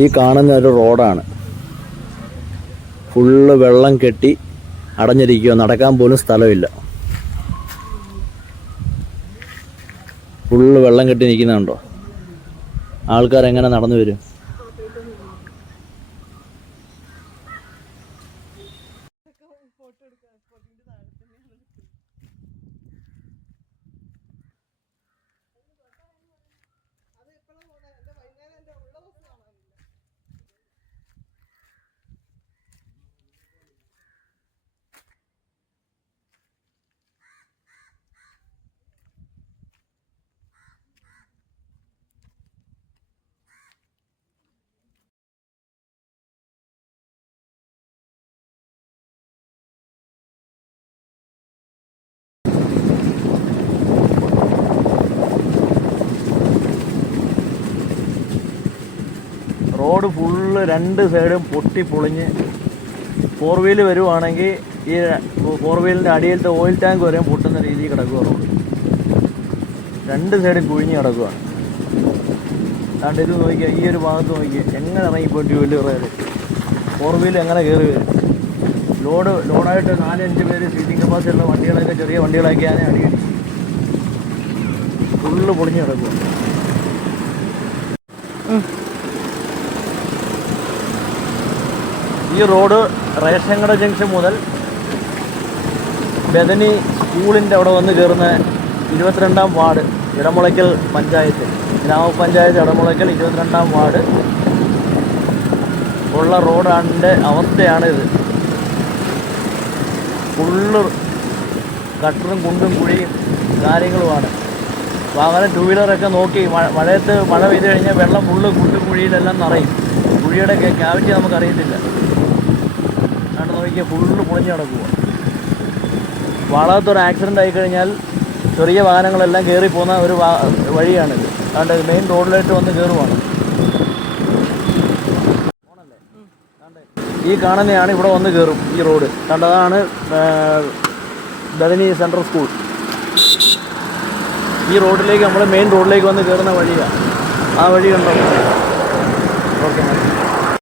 ഈ കാണുന്ന ഒരു റോഡാണ്. ഫുള്ള് വെള്ളം കെട്ടി അടഞ്ഞിരിക്കുക, നടക്കാൻ പോലും സ്ഥലമില്ല. ഫുള്ള് വെള്ളം കെട്ടി നിൽക്കുന്നുണ്ടോ? ആൾക്കാരെങ്ങനെ നടന്നു വരും? റോഡ് ഫുള്ള് രണ്ട് സൈഡും പൊട്ടി പൊളിഞ്ഞ്, 4 വീല് വരുവാണെങ്കിൽ ഈ 4 വീലിൻ്റെ അടിയിലത്തെ ഓയിൽ ടാങ്ക് വരെയും പൊട്ടുന്ന രീതിയിൽ കിടക്കുക റോഡ്. രണ്ട് സൈഡും കുഴിഞ്ഞ് കിടക്കുകയാണ്. അതുകൊണ്ട് ഇത് നോക്കിയാൽ, ഈ ഒരു ഭാഗത്ത് നോക്കിയാൽ എങ്ങനെ ഇറങ്ങിപ്പോയി 2 വീലർ 4 വീല് എങ്ങനെ കയറി വരും? ലോഡായിട്ട് 4-5 പേര് സീറ്റിംഗ് കപ്പാസിറ്റി ഉള്ള വണ്ടികളൊക്കെ, ചെറിയ വണ്ടികളൊക്കെയാണ് അടിയടി ഫുള്ള് പൊളിഞ്ഞ് കിടക്കുക. ഈ റോഡ് റേഷൻകട ജംഗ്ഷൻ മുതൽ ബദനി സ്കൂളിൻ്റെ അവിടെ വന്ന് കയറുന്ന 22-ാം വാർഡ് ഇടമുളയ്ക്കൽ പഞ്ചായത്ത്, ഗ്രാമപഞ്ചായത്ത് ഇടമുളയ്ക്കൽ 22-ാം വാർഡ് ഉള്ള റോഡാണിൻ്റെ അവസ്ഥയാണിത്. ഫുള്ള് ഗട്ടറും കുണ്ടും കുഴിയും കാര്യങ്ങളുമാണ്. വാഹനം 2 വീലറൊക്കെ നോക്കി മഴയത്ത് മഴ പെയ്ത് കഴിഞ്ഞാൽ വെള്ളം ഫുള്ള് കുണ്ടും കുഴിയിലെല്ലാം നിറയും. കുഴിയുടെ ക്യാവിറ്റി നമുക്കറിയത്തില്ല. അതുകൊണ്ട് നോക്കിയാൽ ഫുള്ള് പൊളിഞ്ഞ് കിടക്കുക. വളർത്തൊരു ആക്സിഡൻ്റ് ആയിക്കഴിഞ്ഞാൽ ചെറിയ വാഹനങ്ങളെല്ലാം കയറി പോകുന്ന ഒരു വഴിയാണിത്. അതുകൊണ്ട് മെയിൻ റോഡിലായിട്ട് വന്ന് കയറുവാണ്. ഈ കാണുന്നതാണ് ഇവിടെ വന്ന് കയറും ഈ റോഡ്. കണ്ടതാണ് ബദനി സെൻട്രൽ സ്കൂൾ. ഈ റോഡിലേക്ക് നമ്മൾ മെയിൻ റോഡിലേക്ക് വന്ന് കയറുന്ന വഴിയാണ്. ആ വഴി കണ്ടോ?